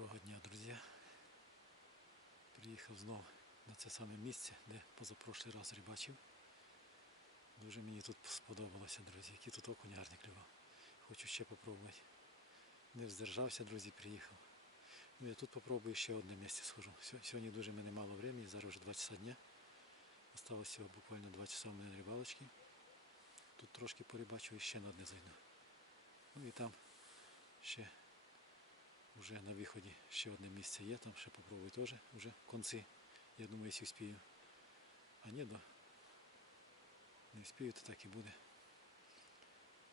Доброго дня, друзі. Приїхав знов на це саме місце, де позапрошлий раз рибачив. Дуже мені тут сподобалося, друзі, який тут окунь гарний клював. Хочу ще попробувати. Не вздержався, друзі, приїхав. Ну я тут попробую ще одне місце схожу. Сьогодні дуже мене мало времени, зараз вже 2 часа дня. Осталось всього буквально 2 часа у мене рибалочки. Тут трошки порибачу і ще на одне зайду. Ну і там ще Уже на виході ще одне місце є, там ще попробую теж вже в кінці. Я думаю, якщо вспію. А ні, да. Не вспію, то так і буде.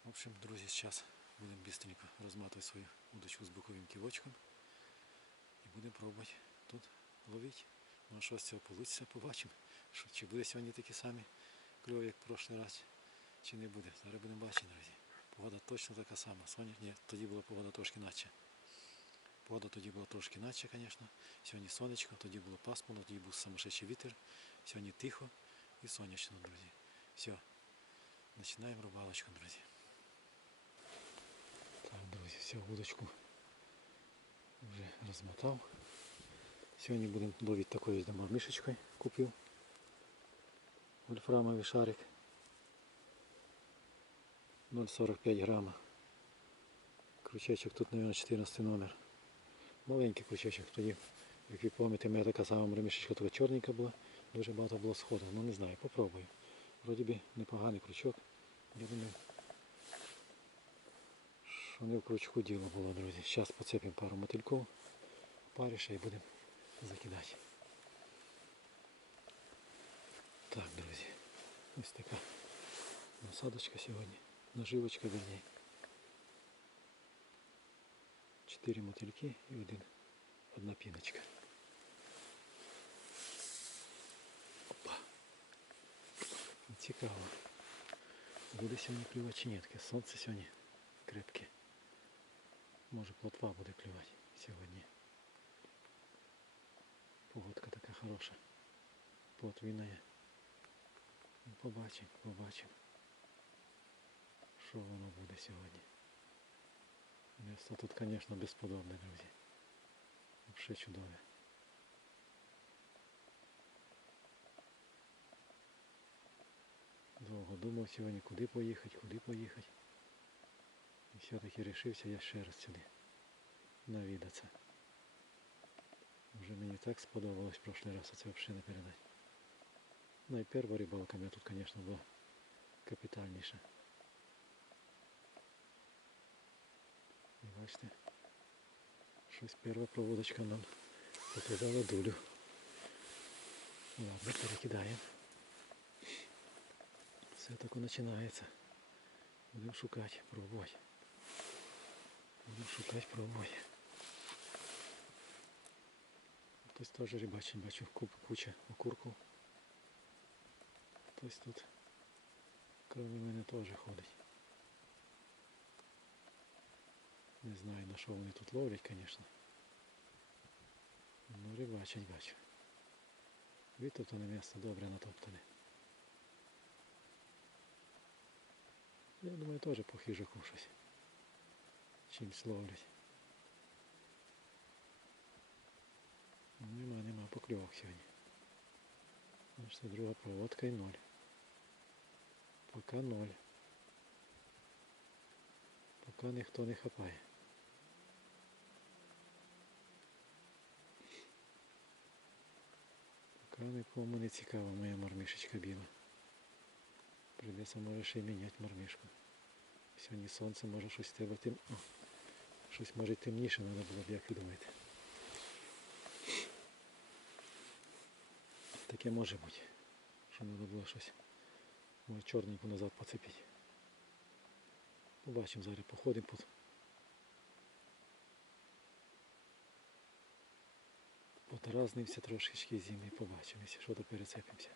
В общем, друзі, зараз будемо быстренько розматувати свою удочку з боковим ківочком. І будемо пробувати тут ловити. Ну а що з цього вийде, побачимо. Що, чи буде сьогодні такі самі кльові, як в прошлий раз, чи не буде. Зараз будемо бачити, друзі. Погода точно така сама. Соня, ні, тоді була погода трошки наче. Погода тоді була трошки наче, звісно. Сьогодні сонечко, тоді було пасмурно, тоді був самошедший вітер. Сьогодні тихо і сонячно, друзі. Все. Починаємо рибалочку, друзі. Так, друзі, все, вудочку вже розмотав. Сьогодні будемо ловити такою ось мормишечкою. Купив. Вольфрамовий шарик. 0,45 грама. Крючечок тут, мабуть, 14 номер. Маленький крючочок тоді, як ви пам'ятаєте, у така сама ремішечка, така чорненька була, дуже багато було сходу, ну не знаю, попробую. Вроді би непоганий крючок. Я думаю, що не в крючку діло було, друзі. Зараз поцепимо пару мотильков, паріше і будемо закидати. Так, друзі, ось така насадочка сьогодні, наживочка вільній. 4 мотыльки і один, одна піночка. Опа. Цікаво. Буде сьогодні клювати чи ні, таке сонце сьогодні крепке. Може плотва буде клювати сьогодні. Погодка така хороша. Плотвіна є. Ну, побачимо, побачимо. Що воно буде сьогодні. Місто тут, звісно, безподобне, друзі. Взагалі чудове. Довго думав сьогодні, куди поїхати, куди поїхати. І все-таки вирішився я ще раз сюди навідатися. Вже мені так сподобалось в прошлый раз, це взагалі не передати. Ну і перша рибалка мене тут, звісно, була капітальніша. І бачите, щось перша проводочка нам показала дулю. Ладно, перекидаємо. Все таке починається. Будемо шукати, пробувати. Будемо шукати, пробувати. Хтось теж рибачить, бачу, куча окурків. Хтось тут, крім мене, теж ходить. Не знаю на що вони тут ловлять, звісно. Ну рибачать бачу. Витоптане місце добре натоптане. Я думаю теж по хижаку щось. Чимсь ловлять. Ну, Нема, нема покльовок сьогодні. Бачите, друга проводка і ноль. Поки ноль. Поки ніхто не хапає. Поки нікому не цікава моя мормишечка біла. Придеться може ще й міняти мормишку. Сьогодні сонце може щось тебе тим. О, щось може темніше треба було б, як ви думаєте. Таке може бути. Що треба було щось. Може чорненьку назад поцепити. Побачимо зараз, походимо по Подразнився трошечки зимний, побачимо, якщо що то перецепимося.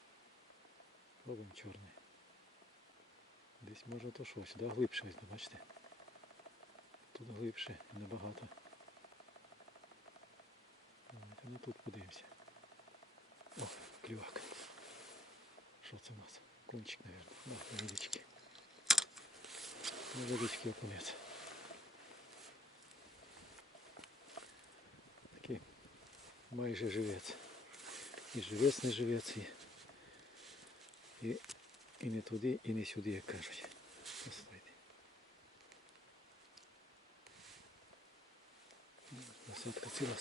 Пробуємо чорний. Десь може то щось, да, глибше ось, бачите? Тут глибше, небагато. Ми тут подивимося. О, клювак. Що це у нас? Кончик, мабуть. Да, невеличкий. Невеличкий окунець. Майже живець. І живець не живець, і, і, і не туди, і не сюди, як кажуть. Послухайте. Насадка ціла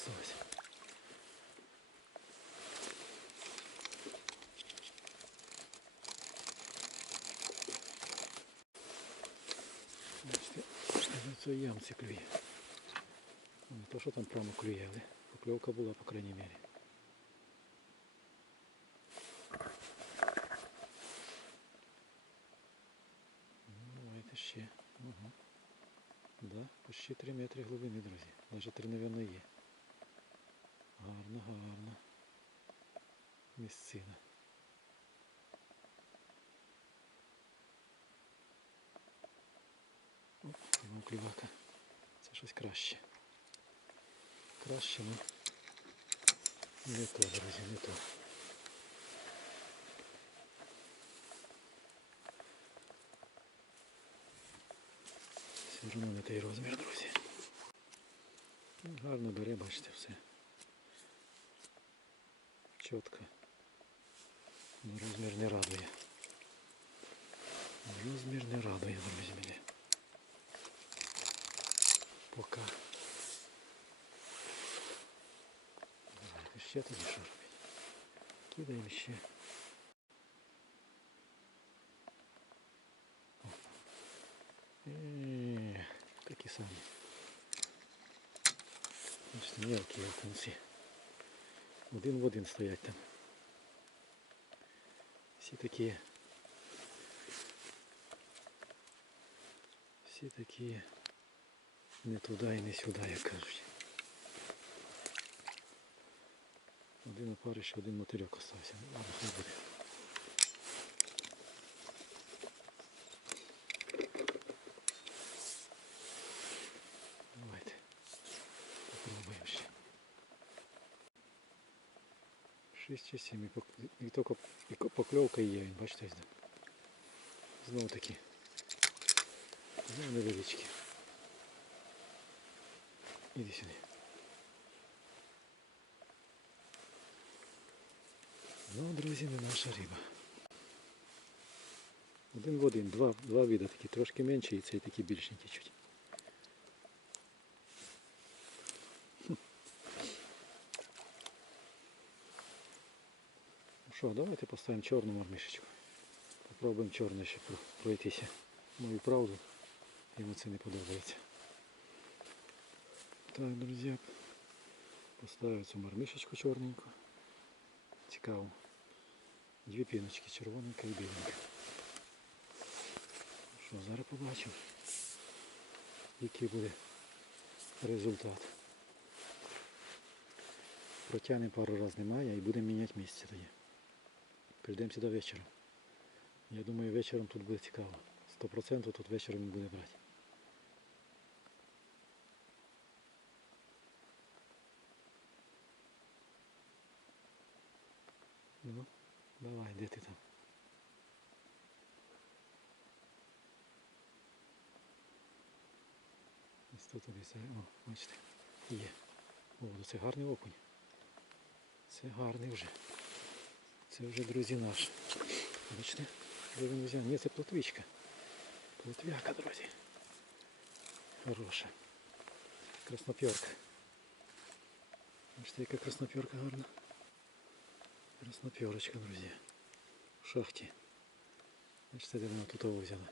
на цій ямці клює. Не то, що там прямо клює, але покльовка була, по крайній мірі. Ну, давайте ще. Ага. Да, почти 3 метри глибини, друзі. Навіть 3, мабуть, є. Гарно, гарно. Місцина. Оп, клівака. Це щось краще. Краще, ну. Не то, друзі, не то. Все одно не той розмір, друзі. Ну, Гарно бере, бачите, все. Чітко. Ну, розмір не радує. Розмір не радує, друзі, мене. Пока. Давайте ще тоді що робити. Кидаємо ще. О. Е, Такі самі. Бачите, мелкі окунці. Один в один стоять там. Всі такі. Всі такі не туди і не сюди, як кажуть. Один опариш, один мотильок остався. Ну, Ладно, хай буде. Давайте. Попробуємо ще. Шість чи сім. І, тільки покльовка є, він, бачите. Знову такі. Знову невеличкі. Іди сюди. Ну, друзі, не наша риба. Один в один, два, два вида такі, трошки менші і цей такий більшенький чуть. Ну що, давайте поставимо чорну мармишечку. Попробуємо чорне ще пройтися. Мою правду. Йому це не подобається. Так, друзі, поставив цю мармишечку чорненьку. Цікаво. Дві піночки, червоненька і біленька. Що, зараз побачимо, який буде результат. Протягнемо пару разів немає і будемо міняти місце тоді. Прийдемо сюди вечором. Я думаю, вечором тут буде цікаво. 100% тут вечором він буде брати. Ну, давай, де ти там? Ось тут обіцяє. О, бачите, є. О, ну це гарний окунь. Це гарний вже. Це вже, друзі, наш. Бачите? Де він взяв? Ні, це плотвичка. Плотвяка, друзі. Хороша. Краснопьорка. Бачите, яка краснопьорка гарна. Краснопьорочка, друзі. В шахті. Бачите, де вона тут того взяла.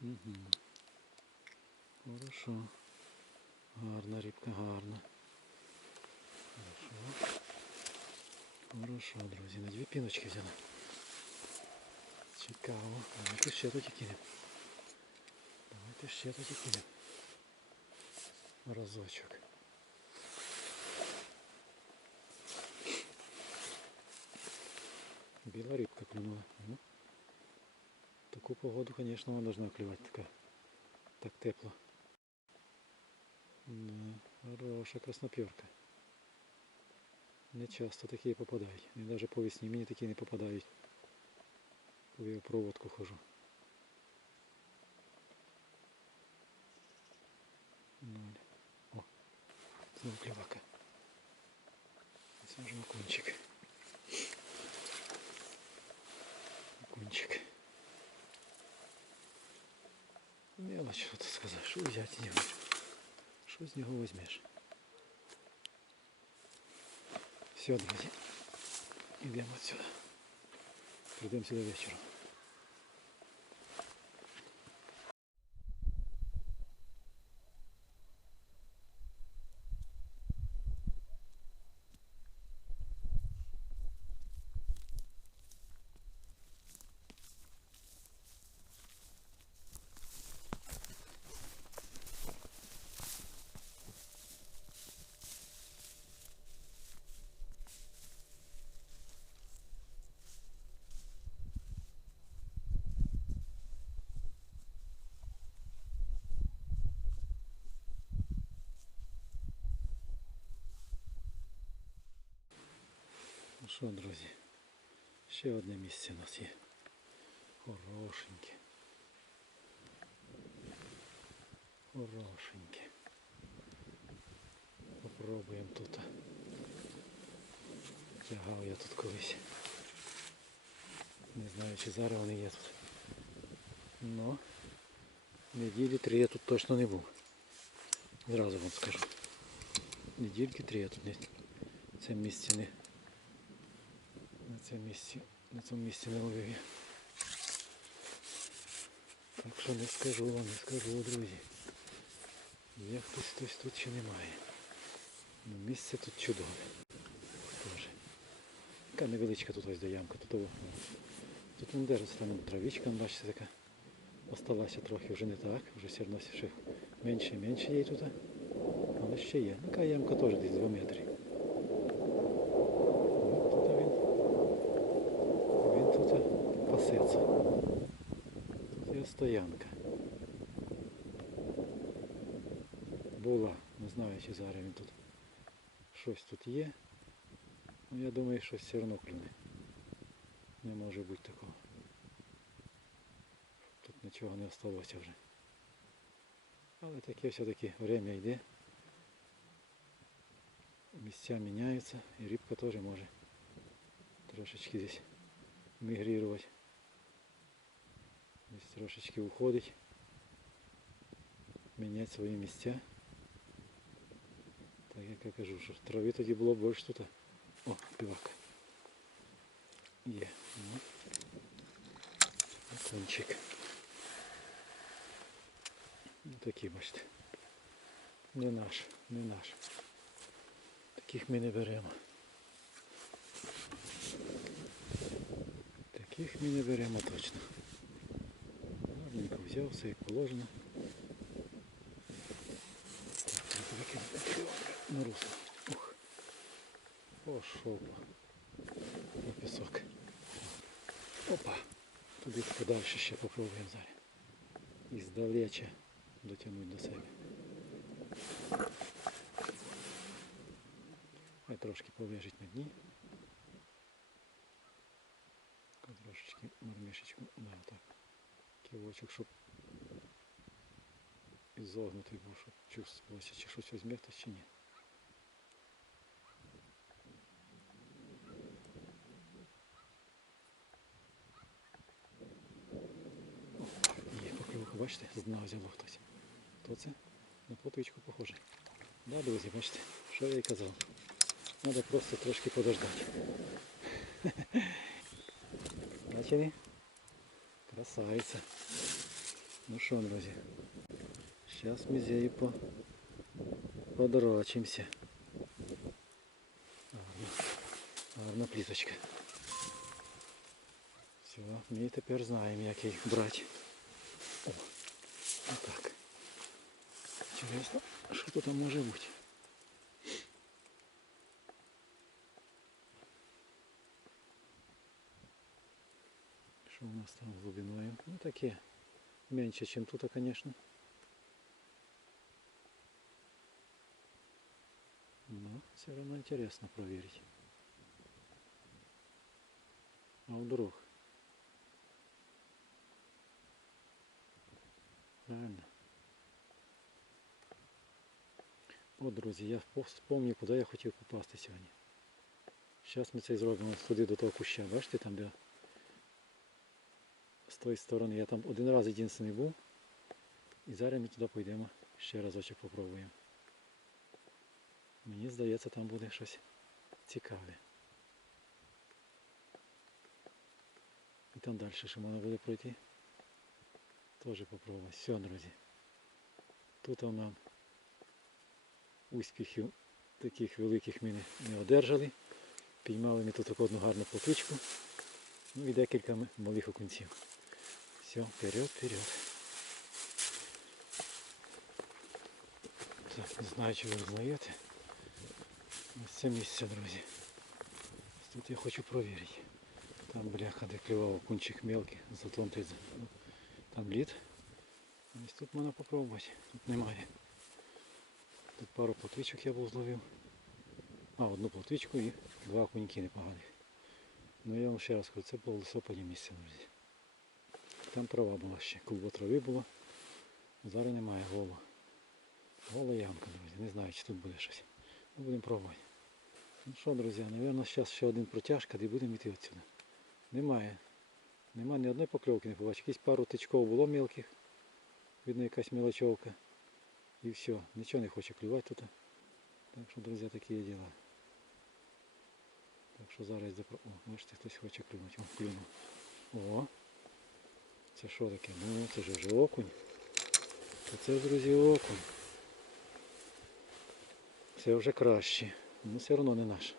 Угу. Хорошо. Гарна рибка, гарна. Хорошо. Хорошо, друзі. На дві піночки взяла. Цікаво. Давайте ще тоді кинемо. Давайте ще тоді кинемо. Разочок. Біла рибка клюнула. Ну, таку погоду, звісно, вона должна клювати така. Так тепло. Да, хороша краснопірка. Не часто такі попадають. І навіть по весні мені такі не попадають. Коли я проводку хожу. Ноль. О, знову клівака. Тоже окунчик. Окунчик. Мелочь, що тут сказати, що взяти с него? Що з нього візьмеш? Все, друзі. Йдемо отсюда. Прийдемо сюди вечором. Ну що, друзі, ще одне місце у нас є. Хорошеньке. Хорошеньке. Попробуємо тут. Тягав я тут колись. Не знаю, чи зараз вони є тут. Но неділі три я тут точно не був. Зразу вам скажу. Недільки три я тут не цьому місці не цьому місці, на цьому місці не ловив. Так що не скажу вам, не скажу, друзі. Є хтось хтось тут чи немає. Ну, місце тут чудове. Тоже. Яка невеличка тут ось до ямка. Тут, тут вон держиться там травичка, бачите, така. Осталася трохи вже не так, вже все одно ще менше і менше є тут. Але ще є. Така ямка теж десь 2 метри. От тут він. Він Тут є стоянка. Була, не знаю, чи зараз він тут щось тут є. Ну я думаю, що все одно клюне. Не може бути такого. Тут нічого не осталося вже. Але таке все-таки время йде. Місця міняються і рибка теж може трошечки здесь мигрировать. Здесь трошечки уходить. Міняти свої місця. Так як я кажу, що трави тоді було більше тут. О, півак. Є. Кончик. Такі, бачите. Не наш, не наш. Таких ми не беремо. Таких ми не беремо точно. Гарненько взяв, все як положено. Так, треба викинути на русло. Ух. Пошов на пісок. Опа. Туди подальше ще попробуємо зараз. І здалече дотягнути до себе. Хай трошки полежить на дні. Трошечки мармішечку, да, так. Кивочок, щоб ізогнутий був, щоб чувствувалося, чи щось візьме хтось чи ні. Є покльовка, бачите, з дна взяло хтось. Хто це? На плотвичку похоже. Да, друзі, бачите, що я і казав. Треба просто трошки подождати. Бачили? Красавиця. Ну що, друзі, зараз ми з нею по... подрочимося. Гарна, гарна пліточка. Все, ми тепер знаємо, як їх брати. О, отак. Інтересно, що тут там може бути? Що у нас там глубиною? Ну таке. Меньше, чем тут, конечно. Все равно интересно проверить. А вдруг? Правильно. От, друзі, я вспомнив, куди я хотів попасти сьогодні. Зараз ми це зробимо туди до того куща. Бачите, там де з тої сторони. Я там один раз єдиний був. І зараз ми туди пойдемо. Ще разочок попробуємо. Мені здається, там буде щось цікаве. І там далі ще можна буде пройти. Теж попробувати. Все, друзі. Тут нам успіхів таких великих ми не- одержали. Піймали ми тут одну гарну плотичку. Ну і декілька малих окунців. Все, вперед, вперед. Так, не знаю, чи ви знаєте. Ось це місце, друзі. Тут я хочу провірити. Там бляха, де клював окунчик мелкий, затон той, за- ну, там лід. Ось тут можна попробувати. Тут немає. Тут пару плотвичок я був зловив. А, одну плотвичку і два окуньки непоганих. Ну я вам ще раз кажу, це було в листопаді місце, друзі. Там трава була ще, клубо трави було. Зараз немає голо. Гола ямка, друзі. Не знаю, чи тут буде щось. Ну, будемо пробувати. Ну що, друзі, мабуть, зараз ще один протяжка, і будемо йти відсюди. Немає. Немає ні одної покльовки не побачив. Якісь пару тичков було мелких. Видно якась мелочовка. І все. Нічого не хоче клювати тут. Так що, друзі, такі є діла. Так що зараз запро... О, бачите, хтось хоче клюнути. О, клюнув. О! Це що таке? Ну, це ж вже окунь. Це, друзі, окунь. Це вже краще. Ну все одно не наш.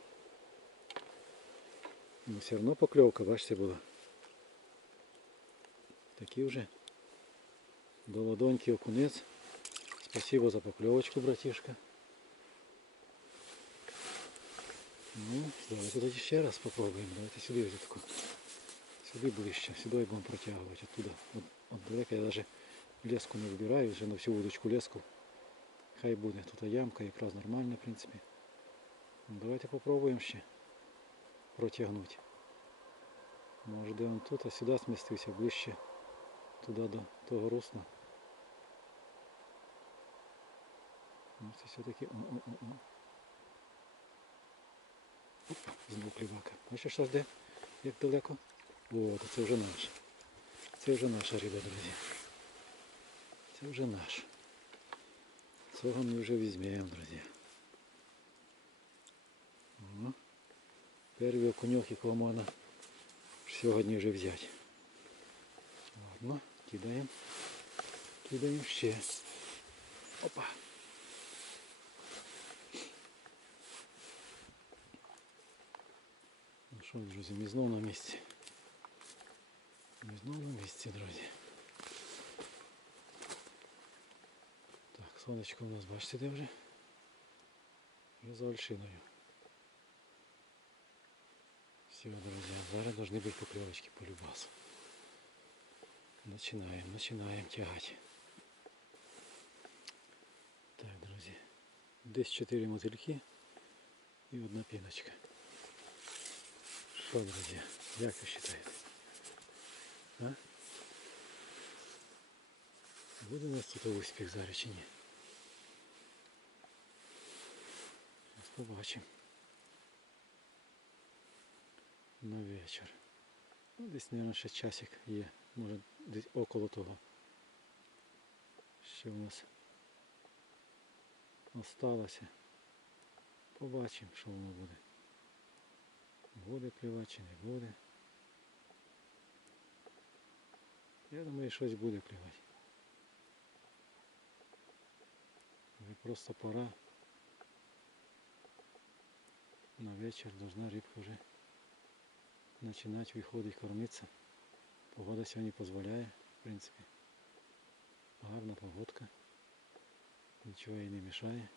Ну все одно покльовка, бачите, була. Такий вже до ладоньки окунець. Спасибо за покльовочку, братишка. Ну, давайте тоді ще раз попробуємо. Давайте сюди ось тако. Сюди ближче, сюди і будемо протягувати оттуда. От, от далеко я навіть леску не вибираю, вже на всю удочку леску. Хай буде. Тут ямка якраз нормальна, в принципі. Давайте попробуємо ще протягнути. Може де він тут, а сюди смістився ближче туди до того русла. Ну, це все-таки. Знову клівака. Бачиш аж де? Як далеко? О, то це вже наш. Це вже наша риба, друзі. Це вже наш. Цього ми вже візьмемо, друзі. О, Перший окуньок, якого можна сьогодні вже взяти. Ладно, кидаємо. Кидаємо ще. Опа. Ну що, друзі, ми знову на місці. Ми знову на місці, друзі. Так, сонечко у нас бачите де вже? Вже за Ольшиною. Все, друзья, зараз должны быть поклевочки по любасу. Начинаем, начинаем тягать. Так, друзі. Десь 4 мотильки і одна піночка. Що, друзі, як ви вважаєте? А? Буде у нас тут успіх зараз чи ні? Зараз побачимо. На вечір. Ну, десь, мабуть, ще часик є. Може десь около того. Ще у нас осталося. Побачимо, що воно буде. Буде клювати чи не буде. Я думаю, щось буде клювати. Вже просто пора. На вечір должна рибка вже починати виходити кормитися. Погода сьогодні дозволяє, в принципі. Гарна погодка. Нічого їй не мішає.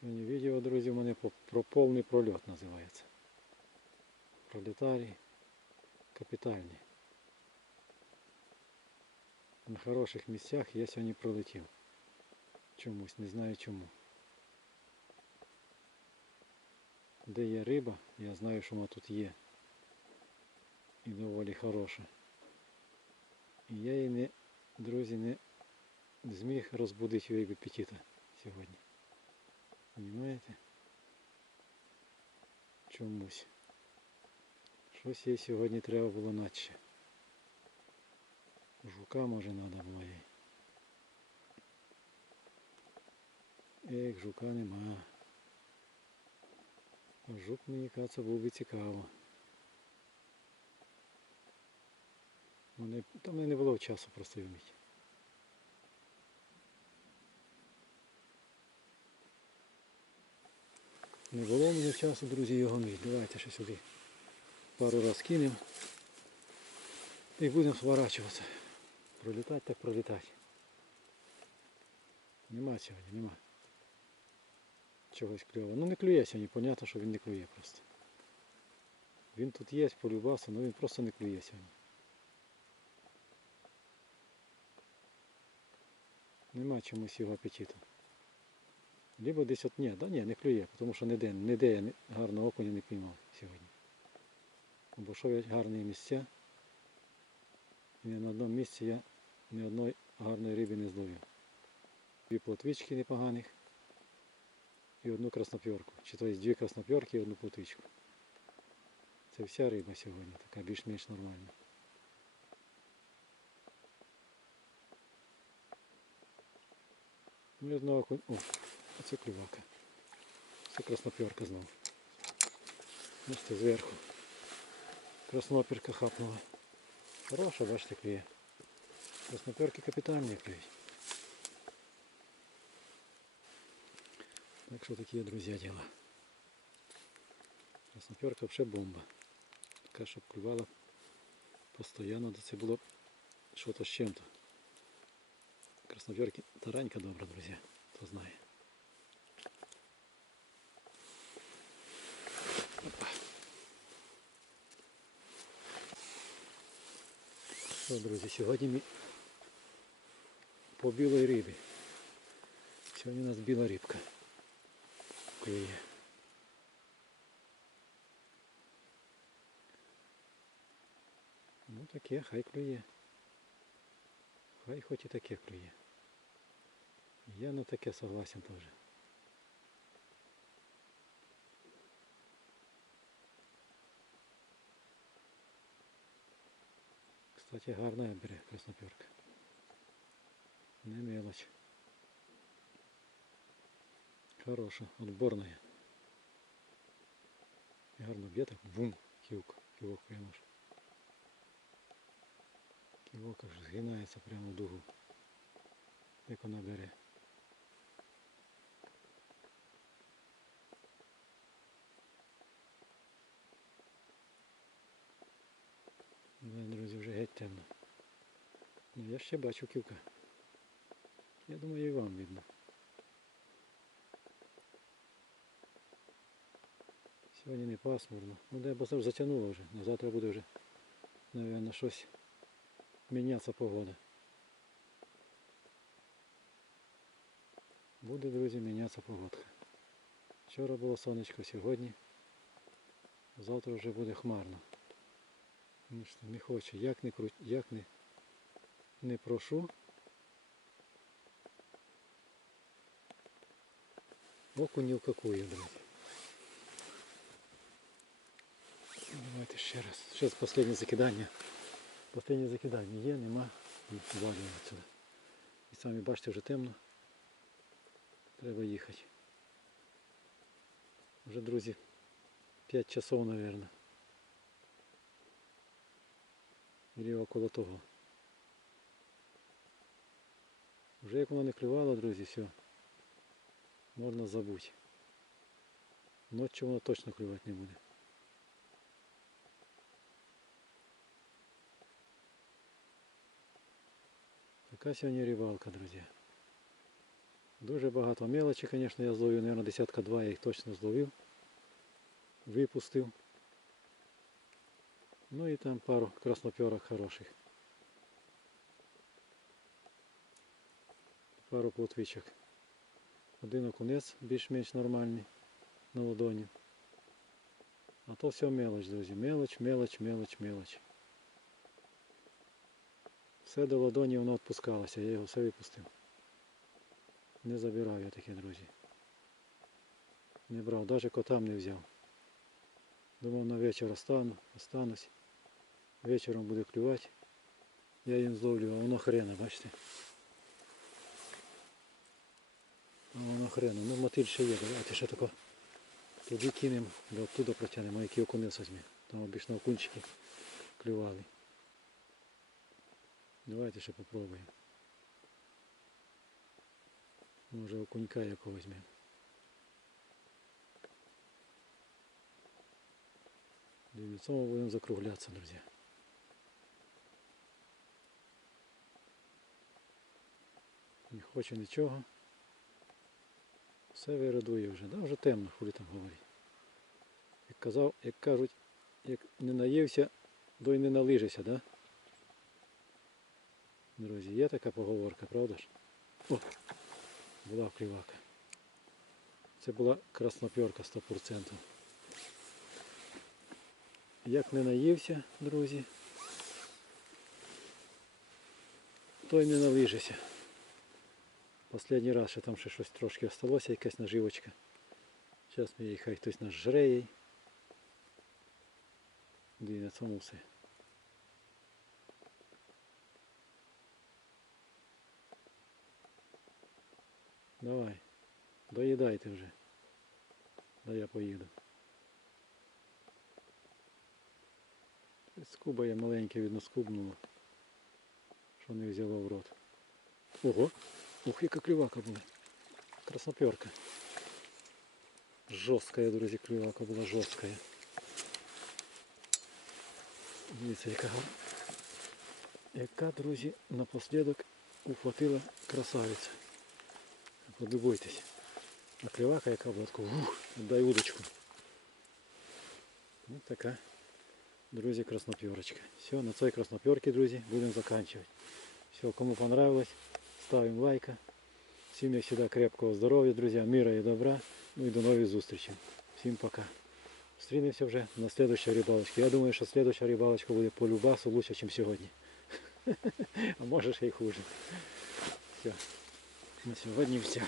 Сьогодні відео, друзі, у мене про повний прольот називається. Пролетарій капітальний. На хороших місцях я сьогодні пролетів. Чомусь, не знаю чому. Де є риба, я знаю, що вона тут є. І доволі хороша. І я її не, друзі, не зміг розбудити її апетита сьогодні. Понімаєте? Чомусь. Щось їй сьогодні треба було наче. Жука може треба було. Ех, жука нема. Жук мені кажеться був би цікаво. Вони, та в не було часу просто вміти. Не було мені часу, друзі, його мити. Давайте ще сюди пару раз кинемо. І будемо сворачуватися. Пролітати так пролітати. Нема сьогодні, нема. Чогось кльового. Ну не клює сьогодні, понятно, що він не клює просто. Він тут є, полюбався, але він просто не клює сьогодні. Нема чомусь його апетиту. Либо десь от ні, да ні, не клює, тому що ніде, ніде я гарного окуня не піймав сьогодні. Бо що я гарні місця. І на одному місці я ні одної гарної риби не зловив. Дві плотвички непоганих і одну краснопьорку. Чи то є дві краснопьорки і одну плотвичку. Це вся риба сьогодні, така більш-менш нормальна. Ну і одного окунь. О, оце клювака. Це краснопьорка знову. Бачите, зверху. Красноперка хапнула. Хороша, бачите, клює. Красноперки капітальні клюють. Так що такі, друзі, діла. Красноперка взагалі бомба. Така, щоб клювала постійно, то це було щось з чим-то. Красноперки таранька добра, друзі, хто знає. Опа. Що, друзі, сьогодні ми по білої рибі. Сьогодні у нас біла рибка. Клює. Ну таке, хай клює. Хай хоч і таке клює. Я на таке согласен теж. Кстати, гарна бере красноперка. Не мелочь. Хороша, отборная. Гарно б'є бум, ківок, ківок прямо ж. Ківок аж згинається прямо в дугу. Як вона бере. Друзі, вже геть темно. Ну я ще бачу ківка. Я думаю і вам видно. Сьогодні не пасмурно. Ну де затягнуло вже. На завтра буде вже, мабуть, щось мінятися погода. Буде, друзі, мінятися погодка. Вчора було сонечко, сьогодні. Завтра вже буде хмарно. Не хочу, як не круть, як не, не прошу. Окунь ні в какую, друзі. Давайте ще раз. Зараз останнє закидання. Останнє закидання є, нема. Валюємо отсюди. І самі бачите, вже темно. Треба їхати. Вже, друзі, 5 часов, мабуть. Или около того. Вже як воно не клювало, друзі, все. Можна забути. Ночі воно точно клювати не буде. Така сьогодні рибалка, друзі. Дуже багато мелочі, звісно, я зловив, мабуть, десятка два я їх точно зловив. Випустив. Ну і там пару красноперок хороших. Пару плотвичок. Один окунець більш-менш нормальний на ладоні. А то все мелоч, друзі. Мелоч, мелоч, мелоч, мелоч. Все до ладоні воно відпускалося, я його все випустив. Не забирав я таке, друзі. Не брав, навіть котам не взяв. Думав на вечір остану, останусь. Вечором буде клювати. Я їм зловлю, а воно хрена, бачите. А воно хрена. Ну мотиль ще є, давайте ще тако туди кинемо, до оттуда протягнемо, який окунець візьме. Там обічно окунчики клювали. Давайте ще попробуємо. Може окунька якого візьмемо. На цьому будемо закруглятися, друзі. Не хочу нічого. Все вирадує вже, да? вже темно, хулі там говорить. Як казав, як кажуть, як не наївся, то й не налижися, да? Друзі, є така поговорка, правда ж? О, була клівака. Це була красноперка 100%. Як не наївся, друзі, то й не налижися. Последній раз ще там ще щось трошки осталося, якась наживочка. Зараз ми її хай хтось нас жре їй. І на цьому все. Давай, доїдайте вже. Да я поїду. Скуба я маленьке видно скубнуло. Що не взяло в рот. Ого! Ух, яка клювака була. Красноперка. Жорсткая, друзі, клювака була жорсткая. Дивіться, яка гарна. Яка, друзі, напослідок ухватила красавиця. Подивуйтесь. А клювака яка була така, ух, дай удочку. Ось така, друзі, красноперочка. Все, на цій красноперці, друзі, будемо заканчивать. Все, кому понравилось, Ставим лайка. Всім, як завжди, крепкого здоров'я, друзі, мира і добра. Ну і до нових зустрічей. Всім пока. Зустрінемося вже на следующей рибалочці. Я думаю, що следующая рибалочка буде по любасу лучше, ніж сьогодні. А може ще й хуже. Все. На сьогодні все.